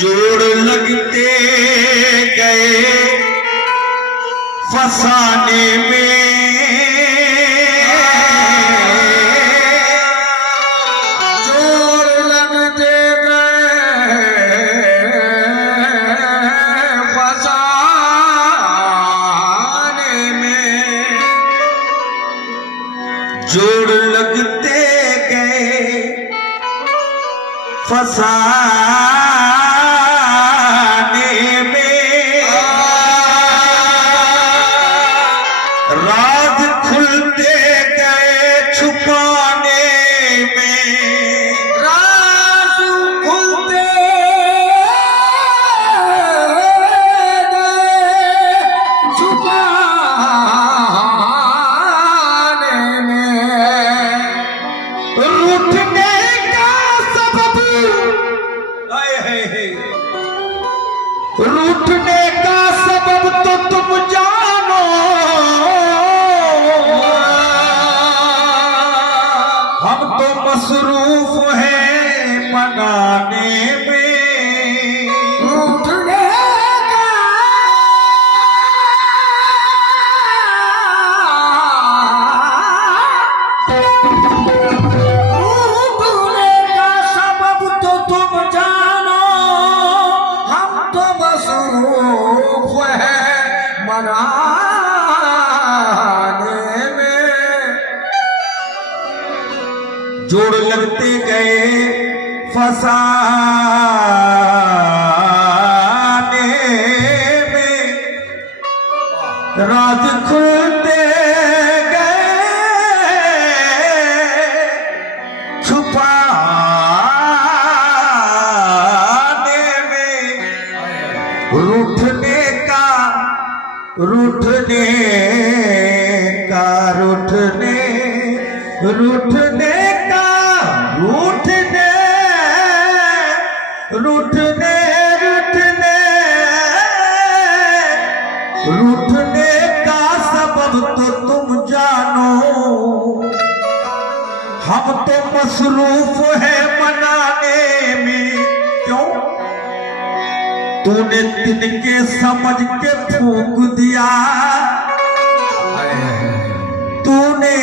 जोड़ लगते गए फसाने में, जोड़ लगते गए फसाने में, जोड़ लगते गए फसाने में, राज खुलते गए छुपाने में, राज खुलते गए छुपाने में, रूठने का सबब, रूठने का सबब तो तुम जानो, हम तो मसरूफ हैं मनाने में, रूठने का रूठने का सबब तो तुम जानो, हम तो मसरूफ हैं मनाने में, जोड़ लगते गए फसाने में, राज खुलते गए छुपाने में, रूठने का रूठने का रूठने रूठने का रूठने रूठने रूठने रूठने का सबब तो तुम जानो, हम तो मसरूफ हैं मनाने में। क्यों? तूने तिनके समझ के फूंक दिया, तूने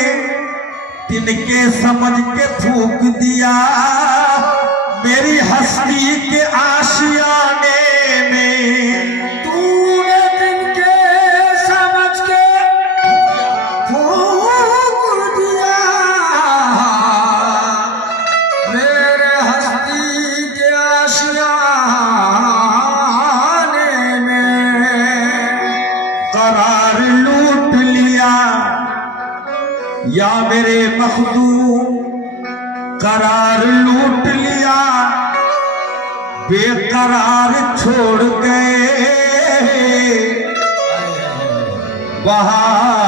तिनके समझ के फूंक दिया मेरी हस्ती के आशियाने में, तूने तिनके समझ के फूंक दिया मेरे हस्ती के आशियाने में, करार लूट लिया या मेरे मखदूम, करार लूट लिया, बेकरार छोड़ गए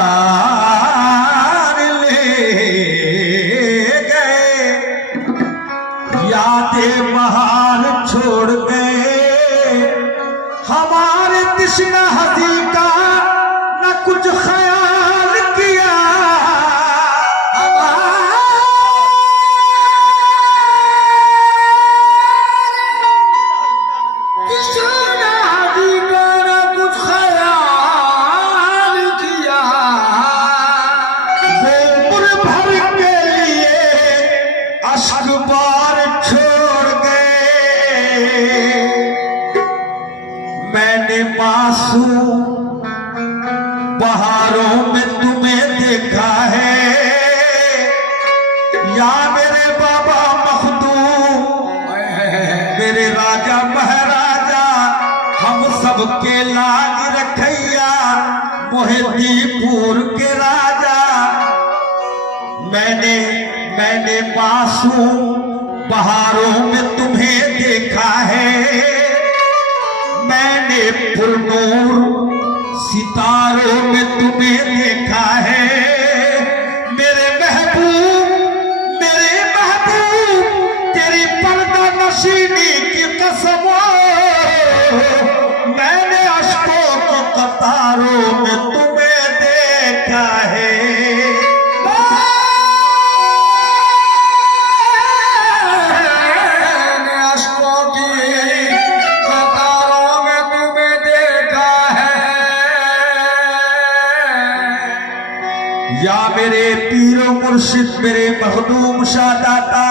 बहार ले गए, यादें बहार छोड़ गए, हमारे तृष्णा हसी का न कुछ ख्याल किया, मैंने मासूम बहारों में तुम्हें देखा है या मेरे बाबा मखदूम, मेरे राजा महाराजा, हम सबके लाज रखैया मोहिदीपुर के राजा। मैंने मासूम बहारों में तुम्हें देखा है, मैंने पुरनूर सितारों में तुम्हें देखा है, मेरे महबूब तेरी पर्दा नशीनी की समो मैंने अश्कों की कतारों में तुम्हें देखा है। या मेरे पीरो मुर्शिद मेरे मखदूम शादाता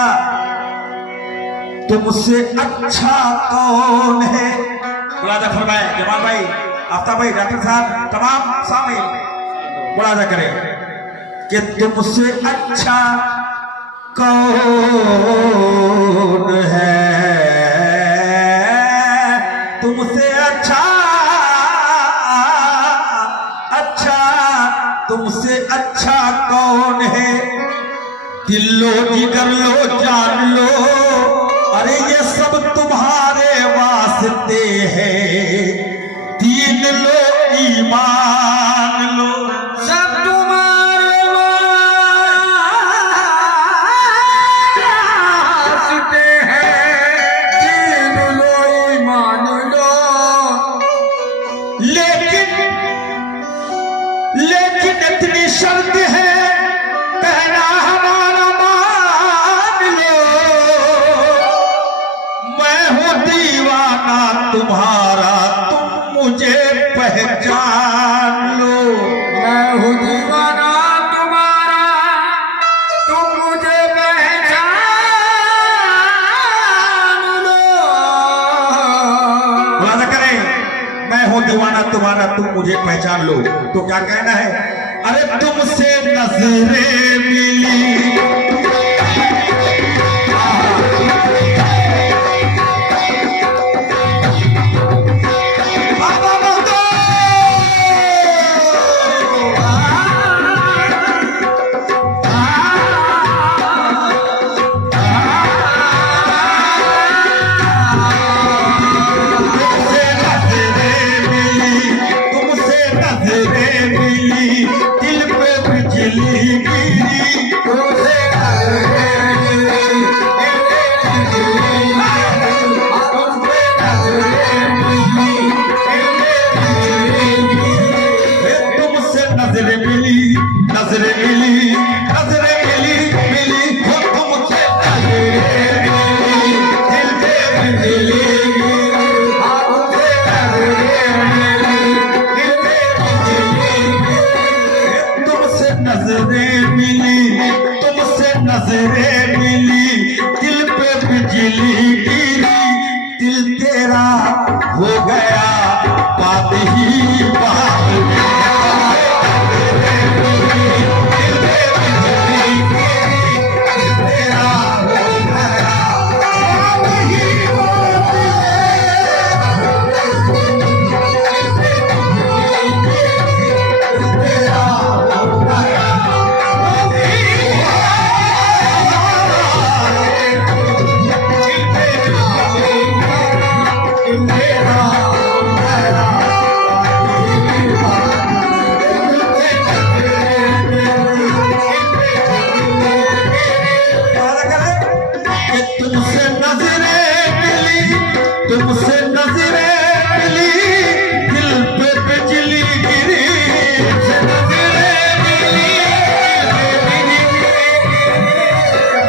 तुमसे अच्छा कौन है? मुलाजा फरमाए जमाल भाई, आफ्ताब भाई, डॉक्टर साहब, तमाम सामीन मुलाजा करें कि तुमसे अच्छा कौन है? तुमसे अच्छा तुमसे अच्छा कौन है? दिल लो जिगर लो जान लो, अरे ये सब तुम्हारे वास्ते है। दीन लो ईमान लो, सब तुम्हारे वास्ते है। दीन लो ईमान लो, लेकिन इतनी शर्त है, कहना हमारा मान लो। मैं हूं दीवाना तुम्हारा, तुम मुझे पहचान लो। मैं हूं दीवाना तुम्हारा, तुम मुझे पहचान लो। वादा करें, मैं हूं दीवाना तुम्हारा, तुम मुझे पहचान लो। तो क्या कहना है? अरे तुमसे नजरें मिली, दिल पे बिजली गिरी, तुमसे नजरें मिली, नजरें मिली, नजरें मिली, मिली हो तुमसे नजरें मिली, दिल पे बिजली नजरें मिली, तुमसे नजरें मिली, दिल पे बिजली गिरी। दिल तेरा हो गया बात ही बात में, दिल पे बिजली गिरी, दिल तेरा हो गया बात ही बात तुमसे नजरें मिली, तुमसे नजरें मिली, दिल पे बिजली गिरी। तुमसे नजरें मिली,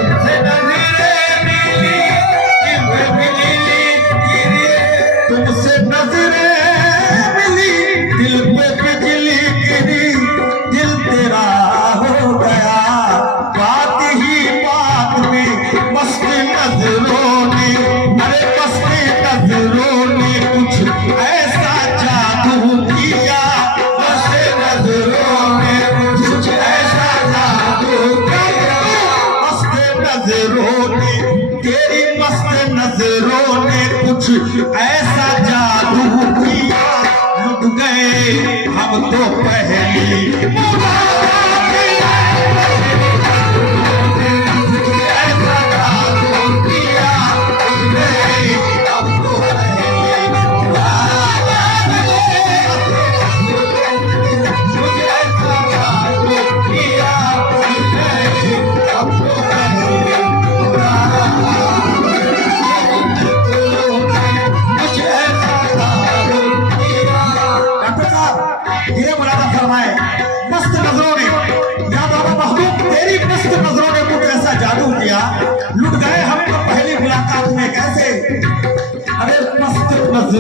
तुमसे नजरें मिली, दिल पे बिजली गिरी। तुमसे नजरें मिली, दिल पे बिजली गिरी। दिल तेरा हो गया बात ही बात में, मस्त नजरों ने, अरे मस्त नजरों ने कुछ ऐसा जादू किया। मस्त नजरों ने कुछ ऐसा जादू किया। मस्त नजरों ने, तेरी मस्त नजरों ने कुछ ऐसा जादू किया। लुट गए हम तो पहली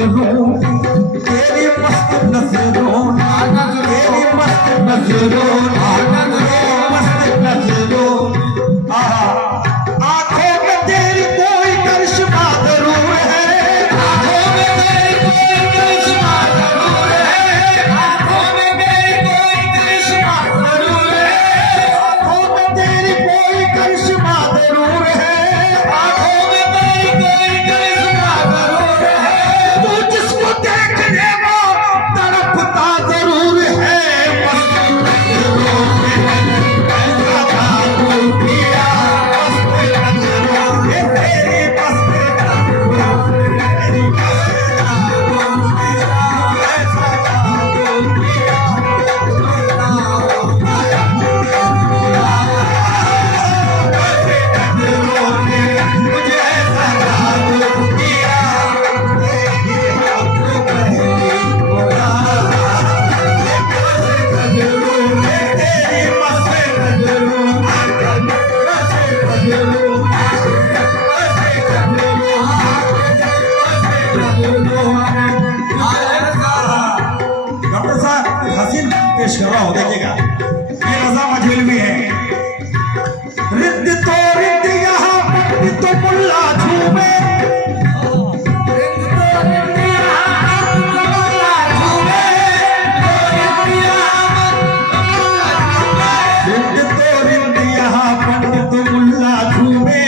नजरों तेरी मस्त नजरों तेरी मस्त नजरों मस्त नजरों आंखों में तेरी कोई करिश्मा जरूर है आंखों में तेरी कोई करिश्मा जरूर है आंखों में तेरी कोई करिश्मा जरूर है आंखों में तेरी कोई करिश्मा जरूर है आंखों में तेरी कोई करिश्मा जरूर है तू जिसको देखने वो तड़पता जरूर है मस्त नजरों में ऐसा जादू किया मस्त नजरों में तेरी मस्त नजरों तेरी मस्त नजरों ऐसा जादू किया नजरों ने मुझे ऐसा जादू किया तेरी आंखों पहली बोला नजरों में तेरी मस्त नजरों डॉक्टर साहब हसीन पेश कर रहा हो देखिएगा ये रजा मजहलवी है रिद्द तो रिद्द यहाँ रिद्द तो मुल्ला झूमे रिद्द तो रिद्द यहाँ मुल्ला झूमे रिद्द तो रिद्द यहाँ पंडित मुल्ला झूमे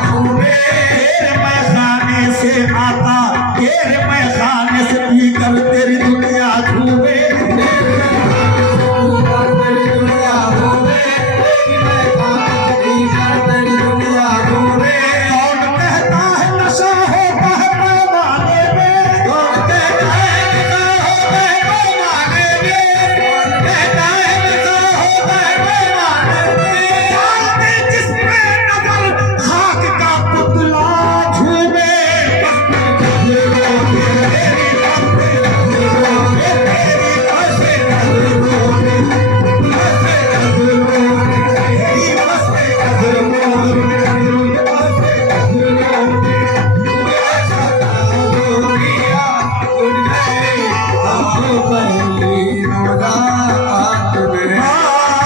तेरे मैखाने से आता तेरे मैखाने से पीकर तेरी दुनिया झूमे कौन कहता है नशा होता है पैमाने में कौन कहता है नशा होता है पैमाने में कौन कहता है नशा होता है पैमाने में जानते जिसमें नजर खाक का पुतला झूमे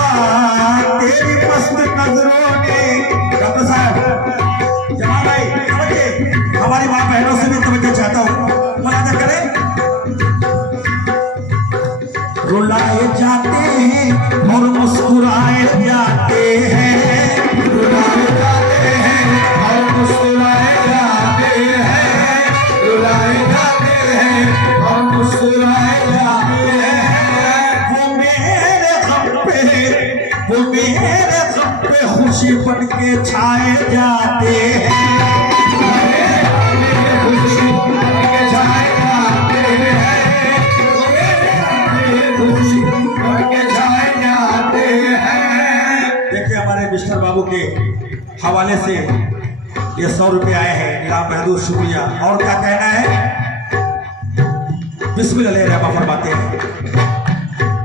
तेरी मस्त नजरों ने डॉक्टर साहब जमाल भाई समझिए हमारी माँ बहनों से भी तवज्जो चाहता हूँ मुलाजा करें रुलाए जाते हैं और मुस्कुराए जाते हैं रुलाए जाते हैं और मुस्कुराए जाते हैं रुलाए जाते हैं और मुस्कुराए जाते हैं वो मेरे गम पे खुशी बन के छाए जाते हैं खुशी बन के छाए जाते हैं खुशी बन के छाए जाते हैं देखिए हमारे मिस्टर बाबू के हवाले से ये 100 रुपये आए हैं लाभ महदूद शुक्रिया और क्या कहना है बिस्मिल्लाह रहमान फरमाते हैं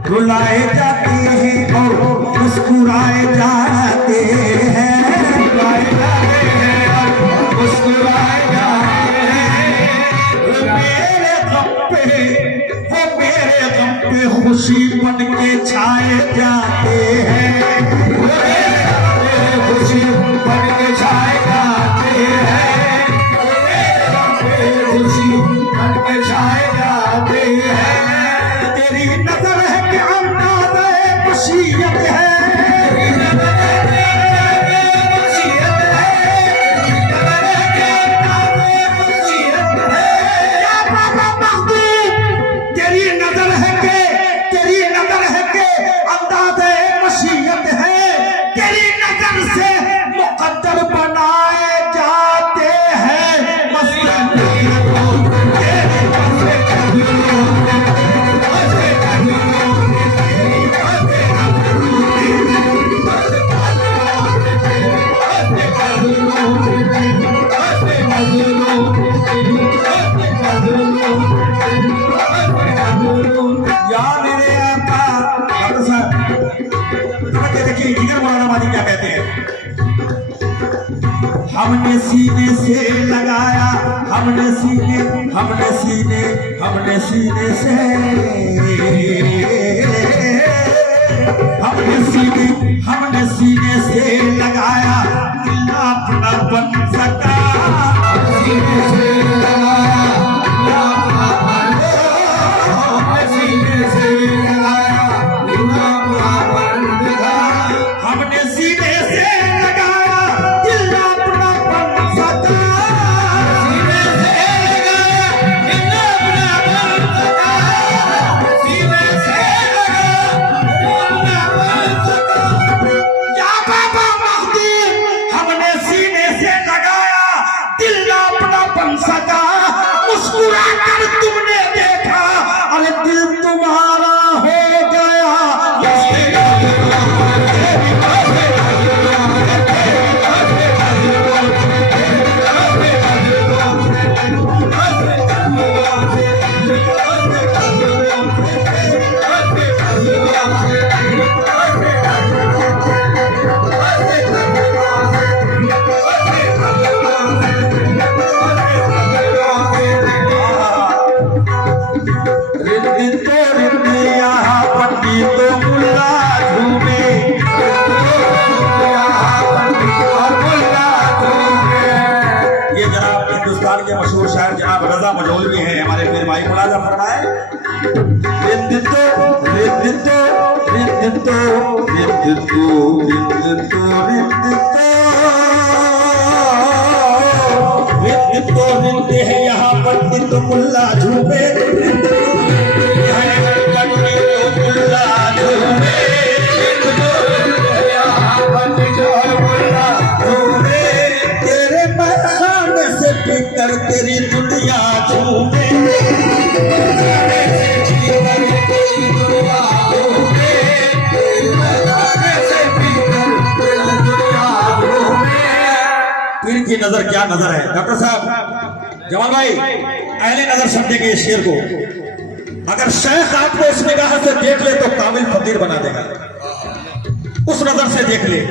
रुलाए जाते हैं और मुस्कुराए जाते हैं रुलाए जाते हैं और मुस्कुराए जाते हैं मेरे गम पे खुशी बन के छाए जाते हैं खुशी बन के छाए जाते हैं खुशी बन के छाए जाते हैं तेरी नजर है कि अंदाज़ मशीयत है तेरी नजर है कि अंदाज़ मशीयत के देखिए जिगर मुरादाबादी क्या कहते हैं। हमने सीने से लगाया, हमने सीने से, हमने सीने से लगाया, दिल अपना बन सका। सीने से लगाया, सीने से लगाया, दिल अपना बन सका। हमने सीने से लगाया, दिल अपना बन सका। सीने से लगाया, दिल अपना बन सका। सीने से लगाया, दिल अपना बन सका। या बाबा महदी, हमने सीने से लगाया, दिल अपना बन सका। मुस्कुरा कर तुमने देखा, अरे दिल तुम्हारा हो गया। हिंदुस्तान के मशहूर शायर जनाब रजा मजौलवी हैं, हमारे पीर भाई मुलाजा फरमाए। है यहाँ पंडित मुल्ला झूमे, कर तेरी दुनिया झूमे। पीर की नजर क्या नजर है डॉक्टर साहब। जमाल भाई अहले नजर समझेंगे इस शेर को। अगर शेख आपको इस निगाह से देख ले तो कामिल फकीर बना देगा, उस नजर से देख ले।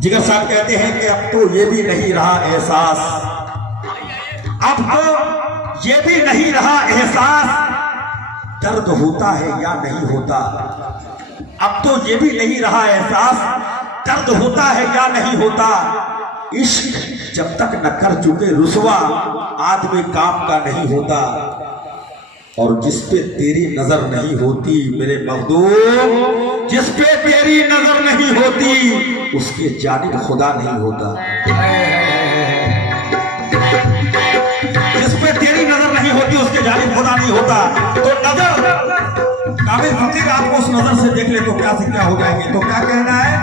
जिगर साहब कहते हैं कि अब तो ये भी नहीं रहा एहसास, अब तो ये भी नहीं रहा एहसास, दर्द होता है या नहीं होता। अब तो ये भी नहीं रहा एहसास, दर्द होता है या नहीं होता। इश्क जब तक न कर चुके रुसवा, आदमी काम का नहीं होता। और जिस पे तेरी नजर नहीं होती मेरे मखदूम, जिस पे तेरी नजर नहीं होती उसके जानिब खुदा नहीं होता। जिस पे तेरी नजर नहीं होती उसके जानिब खुदा नहीं होता। तो नजर काबिल फकीर आपको उस नजर से देख ले तो क्या से क्या हो जाएंगे। तो क्या कहना है,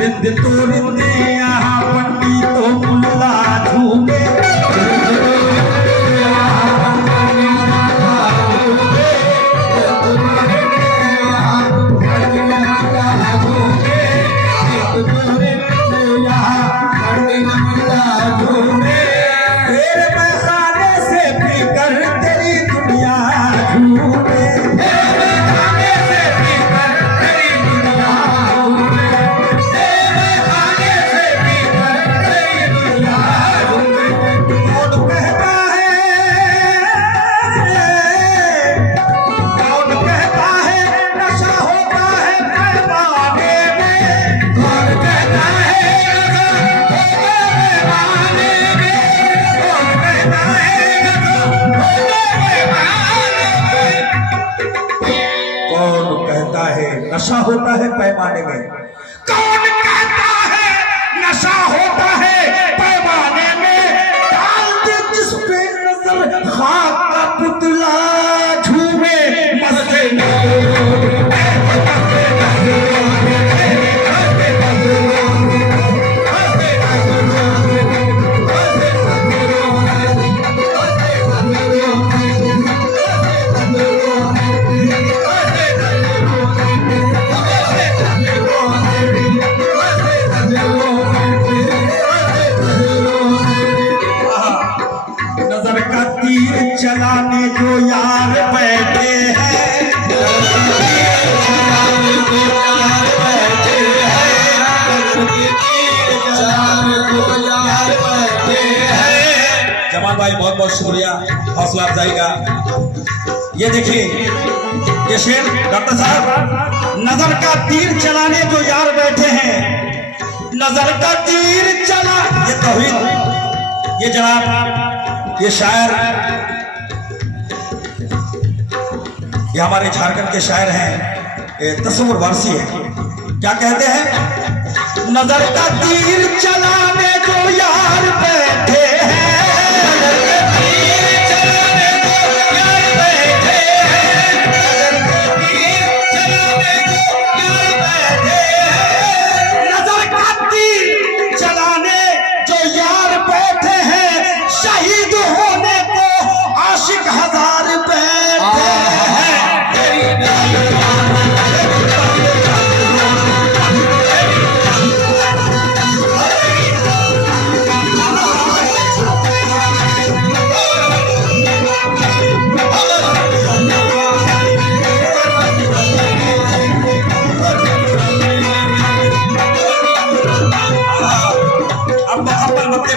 रिंद तो रिंदे यहाँ पंडित तो मुल्ला झूमे, नशा होता है पैमाने में। कौन कहता है नशा होता है पैमाने में, डाल दे जिस पे नजर खाक का पुतला झूमे मस्ते बहुत बहुत शुक्रिया, हौसला अफजाई का। ये देखिए ये शेर डॉक्टर साहब, नजर का तीर चलाने जो यार बैठे हैं, नजर का तीर चला, ये तौहीद, ये जनाब ये शायर, ये हमारे झारखंड के शायर हैं, तस्वुर वारसी है। क्या कहते हैं? नजर का तीर चलाने जो यार बैठे हैं,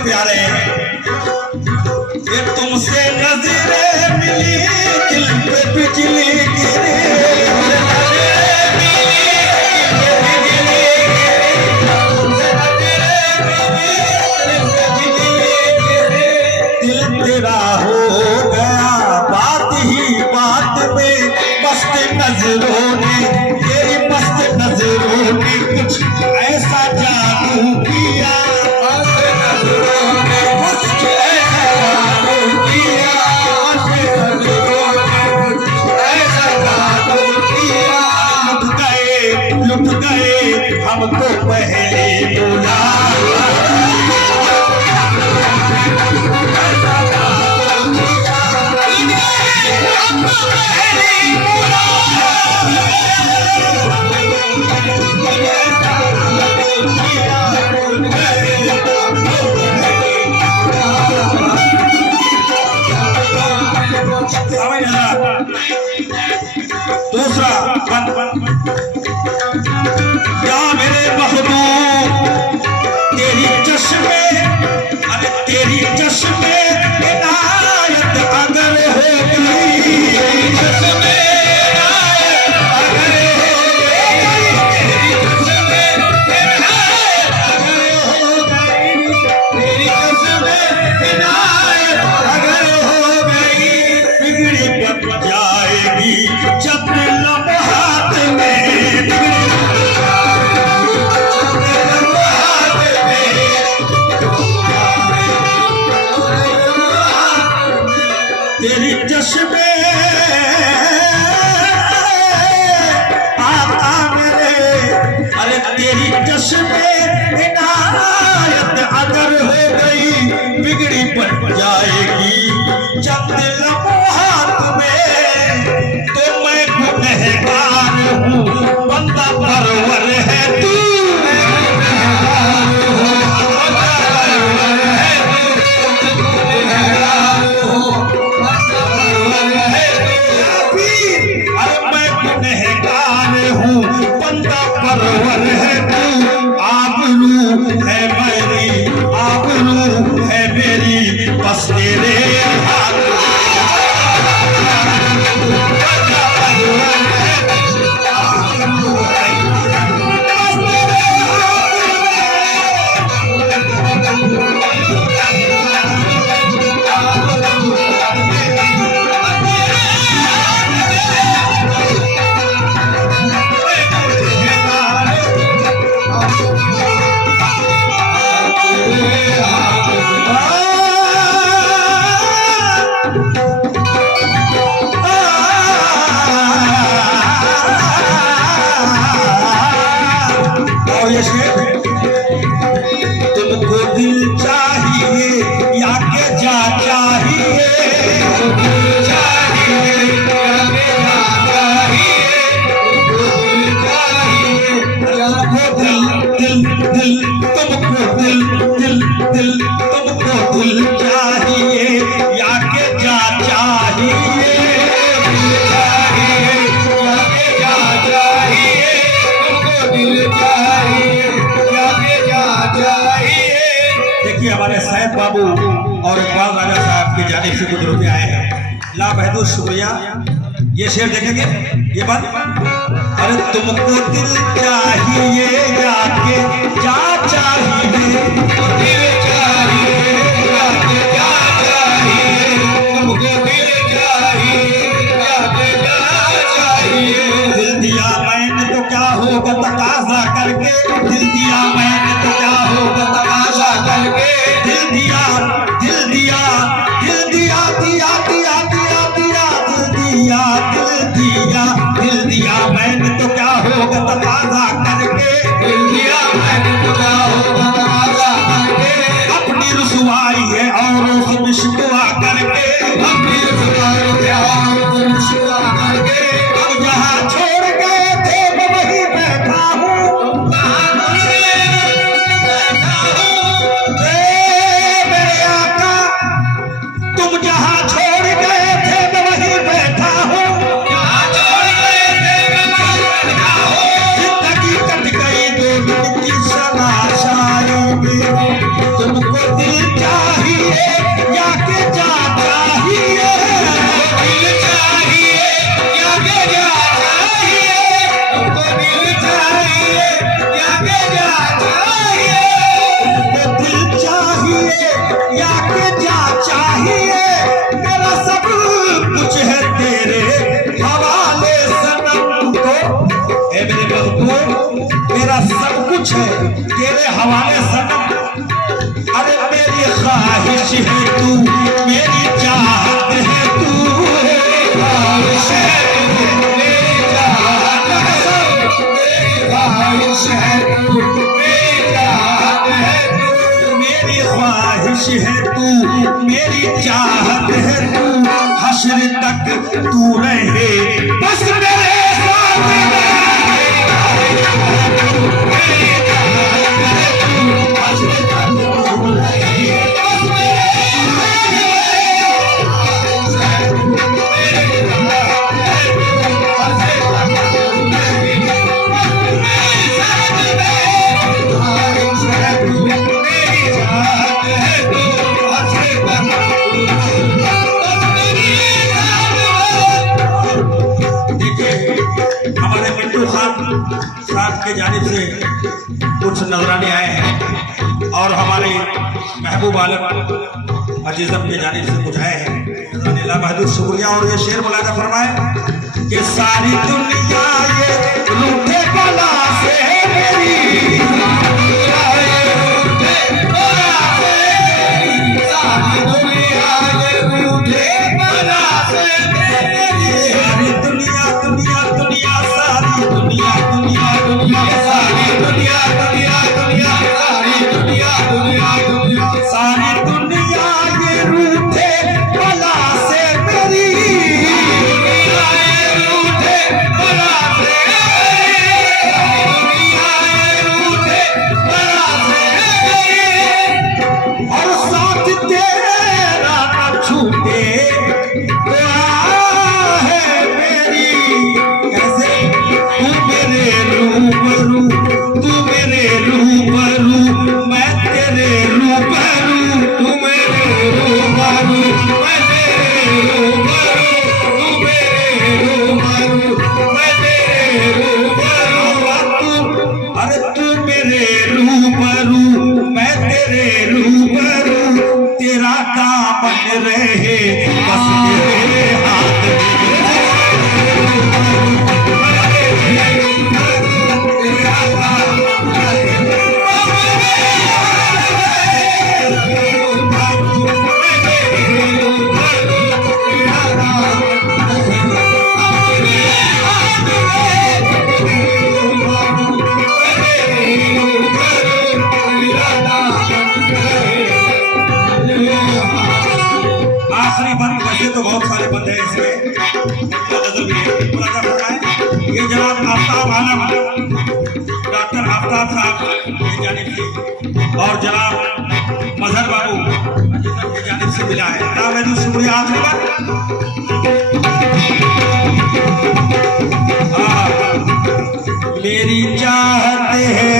प्यारे ये तुमसे नजरें मिली, दिल पे बिजली गिरी, दिल तेरा हो गया बात ही बात में, मस्त नजरों ने, तेरी मस्त नजरों ने कुछ ऐसा जादू किया, हमको पहले बुला, दूसरा क्या मेरे महबूब तेरी चश्मे, अरे तेरी चश्मे इनायत अगर होगी, चश्मे तेरी चश्मे इनायत अगर हो गई, बिगड़ी बन जाएगी जब लम्हात में, तेरी चश्मे आका मेरे, अरे तेरी चश्मे इनायत अगर हो गई, बिगड़ी पड़ जाएगी जब लम्हात में, तो मैं गुनहगार हूँ बंदा परवर है तू, परवर है तू, आबरू है मेरी, आबरू है मेरी, बस तेरे हाथ, तुमको दिल चाहिए या के जा चाहिए, तुमको दिल चाहिए या के जा चाहिए, कि हमारे सैयद बाबू और इकबाल राजा साहब की जानिब से कुछ रुपये आए हैं। लाबहदूर शुक्रिया। ये शेर देखेंगे, ये बात। अरे तुमको दिल चाहिए जाके क्या चाहिए, दिल चाहिए जाके क्या चाहिए, तुमको दिल चाहिए जाके क्या चाहिए। दिल दिया मैंने तो क्या होगा तकाजा करके, दिल दिया मैंने तो क्या होगा तकाजा करके, दिल दिया दिल दिया दिल दिया दिया दिया दिया दिया दिल दिया दिल दिया दिल दिया मैंने तो क्या होगा तकाजा करके, दिल दिया मैंने तो क्या होगा तकाजा करके। अपनी रुसवाई है औरों से शिकवा करके, अपनी रुसवाई है औरों से शिकवा करके। अब जहाँ छोड़ गए थे मैं वहीं बैठा हूँ, मेरे आका तुम जहाँ छोड़ गए थे मैं वहीं बैठा हूँ, जिंदगी कट गई 2 दिन की सलाशाई में। तुमको दिल चाहिए या के जा चाहिए, दिल चाहिए या के जा चाहिए, तुमको दिल चाहिए या के जा चाहिए, तुमको दिल चाहिए या के जा चाहिए। मेरा सब कुछ है तेरे हवाले सनम को, ए मेरे महबूब मेरा सब कुछ है तेरे हवाले सनम। अरे मेरी ख्वाहिश है तू, मेरी चाहत है तू, मेरी ख्वाहिश है तू, मेरी चाहत है तू, मेरी ख्वाहिश है तू, मेरी चाहत है तू, मेरी ख्वाहिश है तू, मेरी चाहत है तू। हश्र तक तू रहे बस मेरे साथ में, मेरी चाहत है तू, हश्र तक तू रहे बस मेरे साथ में। हमारे मिंटू खान साहब के जानिब से कुछ नजराने आए हैं और हमारे महबूब आलम अजीजम के जानिब से कुछ आए हैं। लाबहदूर शुक्रिया। और ये शेर मुलादा फरमाए कि सारी दुनिया ये रूठे बला से मेरी, सारी दुनिया ये रूठे बला से मेरी, सारी दुनिया दुनिया दुनिया सारी दुनिया दुनिया दुनिया सारी दुनिया दुनिया दुनिया सारी दुनिया दुनिया दुनिया सारी दुनिया ये रूठे बला से मेरी, दुनिया ये रूठे बला से, दुनिया ये रूठे बला से। और साथ तेरा न छूटे है मेरी, कैसे तू मेरे रूबरू, तू मेरे रूबरू, मैं तेरे रूबरू, तू मेरे रूबरू, मैं तेरे रूबरू, तू मेरे रूबरू, मैं तेरे रूबरू। अरे तू मेरे रूबरू, मैं तेरे रूबरू, तेरा दामन रहे बस मेरे हाथ में। आखिरी बंद, वैसे तो बहुत सारे बंद हैं इसमें, ये जनाब आफ्ताब आलम डॉक्टर आफ्ताब साहब की जानिब से और जनाब मजहर बाबू की जानिब से मिला है। लाबहदूर शुक्रिया आप मेरी चाहत है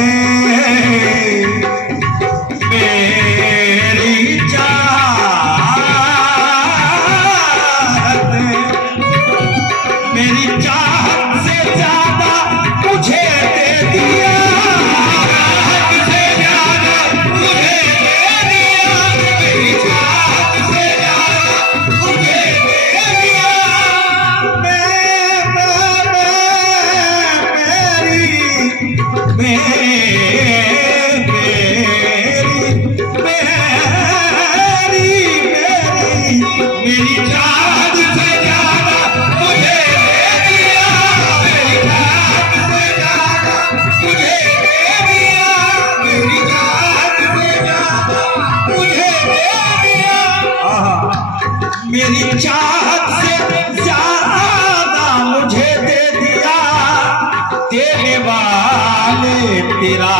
तेरा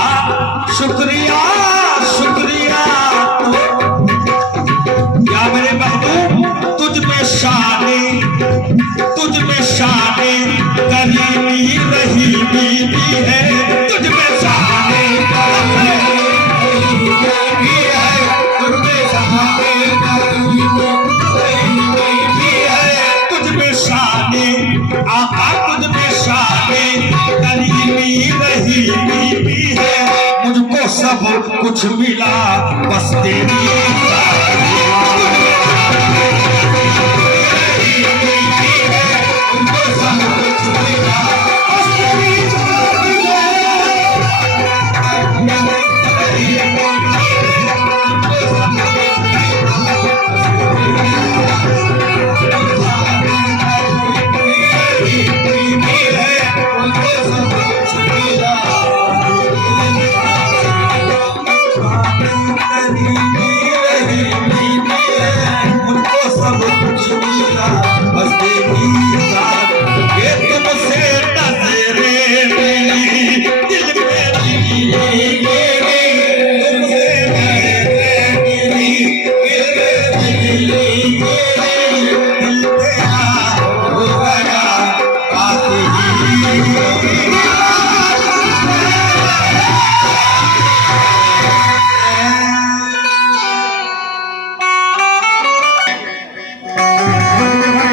शुक्रिया शुक्रिया। या मेरे महबूब तुझ में शाने करीमी रहीमी भी है, तुझ में शाने करीमी भी है, तुझ में शाने करीमी भी है, तुझ में शाने आका, तुझ में शाने करीमी रहीमी भी है। मुझको सब कुछ मिला बस तेरी करीमी